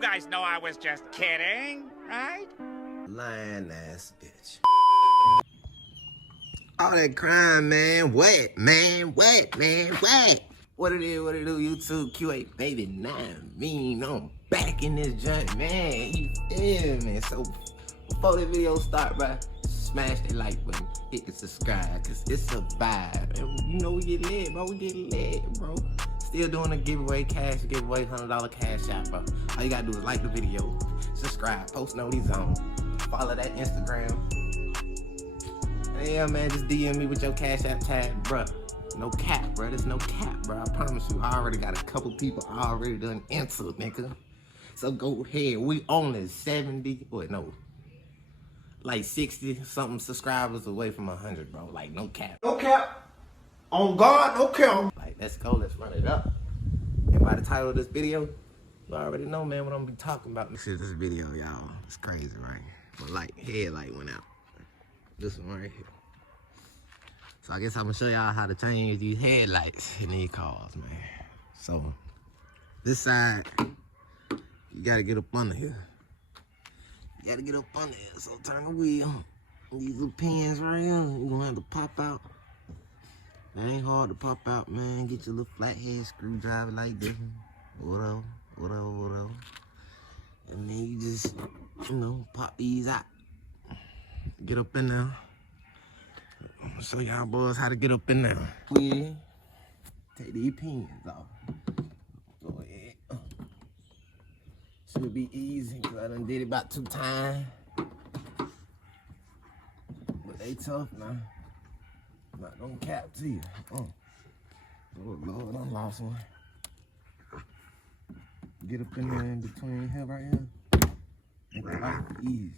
guys know I was just kidding, right? Lying ass bitch. All that crime, man. Wet, man. Wet, man. Wet. What it is, what it do, YouTube? QA baby 9 mean. I'm back in this joint, man. You feel me? So before the video start, bro, smash that like button, hit the subscribe, cause it's a vibe. And you know we get lit, bro. We get lit, bro. Still doing a giveaway, giveaway, $100 cash out, bro. All you gotta do is like the video, subscribe, post notice on, follow that Instagram. And yeah, man, just DM me with your cash app tag, bro. No cap, bro. There's no cap, bro. I promise you. I already got a couple people already done answer, nigga. So go ahead. We only 70, wait, no, like 60 something subscribers away from 100, bro. Like no cap. No cap. On God, no cap. Like let's go. Let's run it up. And by the title of this video, you already know, man, what I'm gonna be talking about. This is this video, y'all. It's crazy, right? My headlight went out. This one right here. So I guess I'm gonna show y'all how to change these headlights in these cars, man. So this side, you gotta get up under here. You gotta get up under here. So turn the wheel. These little pins right here, you're gonna have to pop out. It ain't hard to pop out, man. Get your little flathead screwdriver like this. Whatever. And then you just, you know, pop these out. Get up in there. I'm gonna show y'all boys how to get up in there. We take these pins off. Go ahead. Should be easy, cause I done did it about 2 times. But they tough now. Not gonna cap to you. Oh Lord, I lost one. Get up in there in between here, right here. Make it life easy.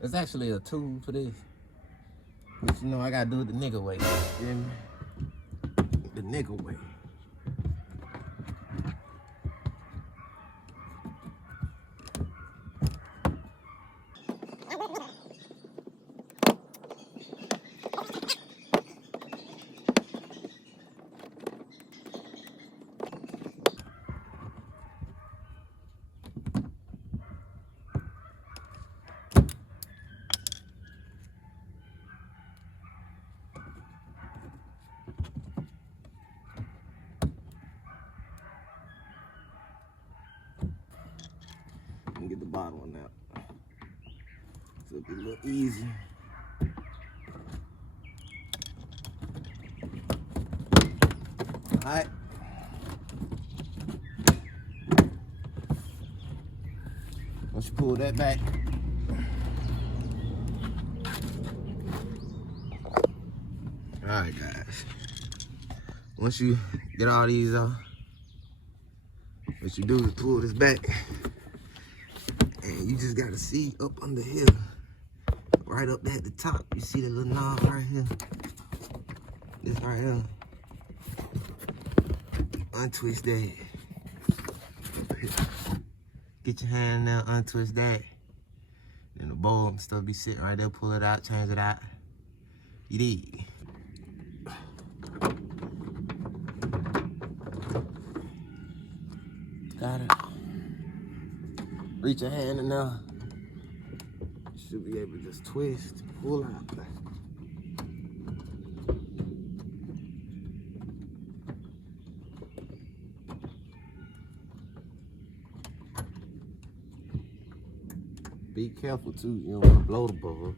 There's actually a tool for this. But you know, I gotta do it the nigga way. You feel me? The nigga way. Get the bottom one out. So it'll be a little easy. Alright. Once you pull that back, alright guys. Once you get all these off, what you do is pull this back. And you just gotta see up under here, right up at the top. You see the little knob right here? This right here. Untwist that. Get your hand in there, untwist that. Then the bowl and stuff be sitting right there. Pull it out, change it out. You dig? Got it. Reach your hand in there. You should be able to just twist, pull out. Be careful too, you don't want to blow the bulb,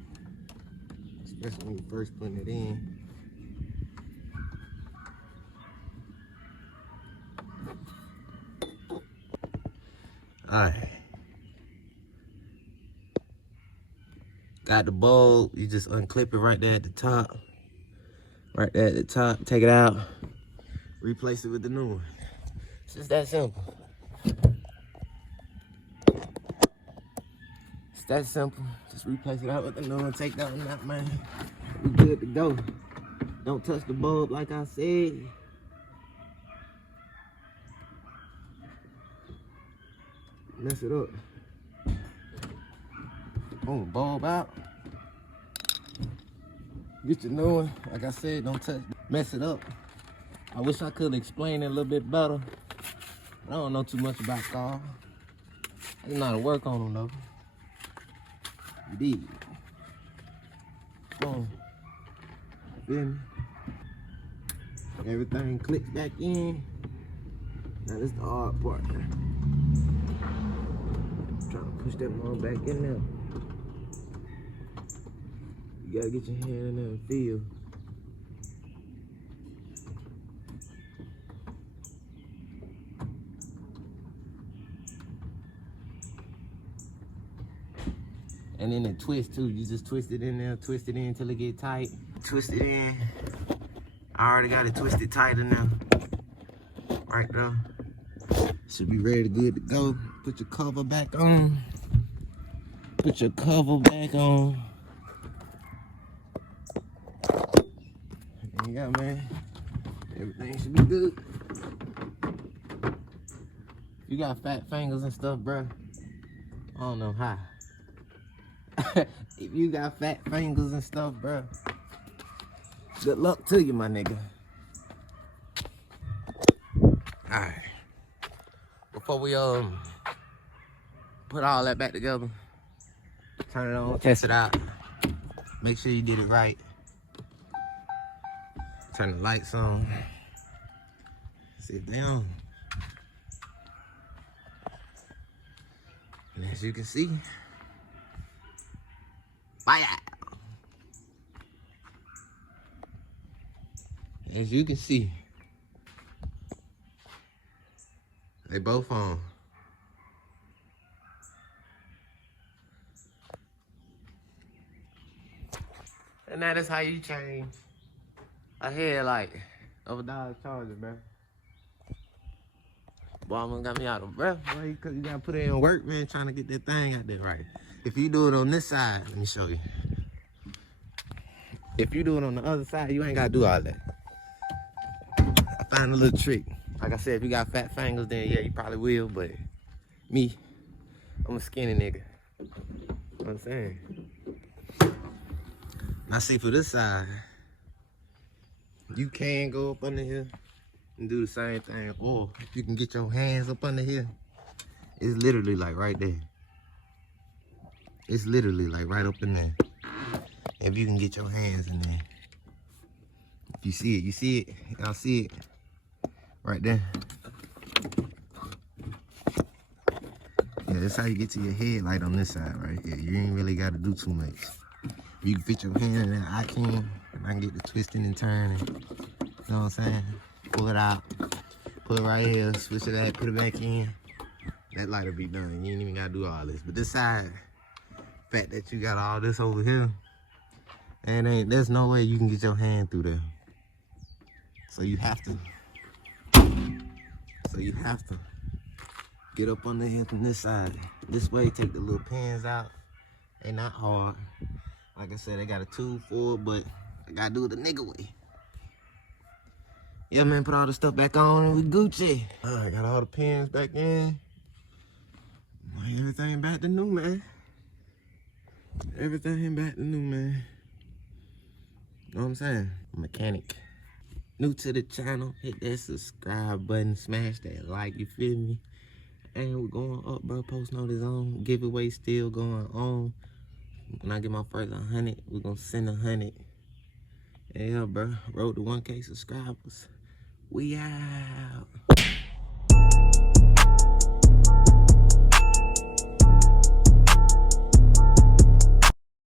especially when you first putting it in. All right. Got the bulb, you just unclip it right there at the top. Right there at the top, take it out, replace it with the new one. It's just that simple. It's that simple. Just replace it out with the new one, take that one out, man. We good to go. Don't touch the bulb like I said. mess it up. Boom, bulb out. Get your new one. Like I said, don't touch, mess it up. I wish I could explain it a little bit better. I don't know too much about cars. I just know how to work on them though. You dig? Boom. Feel me? Everything clicks back in. Now this the hard part. Trying to push that mom back in there. You gotta get your hand in there and feel. And then the twist too. You just twist it in there, twist it in until it get tight. Twist it in. I already got it twisted tight in there. Right there. Should be ready, good to go. Put your cover back on. Put your cover back on. There you go, man. Everything should be good. You got fat fingers and stuff, bro. I don't know how. If you got fat fingers and stuff, bro, good luck to you, my nigga. Alright. Before we put all that back together, turn it on, test it out. Make sure you did it right. Turn the lights on. See if they on. And as you can see, fire! As you can see, they both on. And that is how you change a headlight of a Dodge Charger, bro. Boy, almost got me out of breath, boy, because you gotta put in work, man, trying to get that thing out there right. If you do it on this side, let me show you. If you do it on the other side, you ain't gotta do all that. I found a little trick. Like I said, if you got fat fingers, then yeah, you probably will, but me, I'm a skinny nigga. You know what I'm saying? Now see, for this side, you can go up under here and do the same thing, or if you can get your hands up under here, it's literally like right there. It's literally like right up in there. If you can get your hands in there. If you see it, you see it? Y'all see it? Right there. Yeah, that's how you get to your headlight on this side right here. You ain't really got to do too much. You can fit your hand in there, I can. And I can get the twisting and turning. You know what I'm saying? Pull it out. Put it right here. Switch it out. Put it back in. That light will be done. You ain't even got to do all this. But this side, the fact that you got all this over here, and there's no way you can get your hand through there. So you have to. Get up under here from this side. This way, take the little pins out. They not hard. Like I said, they got a tool for it, but I gotta do it the nigga way. Yeah, man, put all the stuff back on and we Gucci. All right, got all the pins back in. Everything back to new, man. Everything back to new, man. Know what I'm saying? Mechanic. New to the channel, hit that subscribe button, smash that like, you feel me? And we're going up, bro. Post notice on. Giveaway still going on. When I get my first 100, we're gonna send 100. Yeah, bro. Road to 1K subscribers. We out.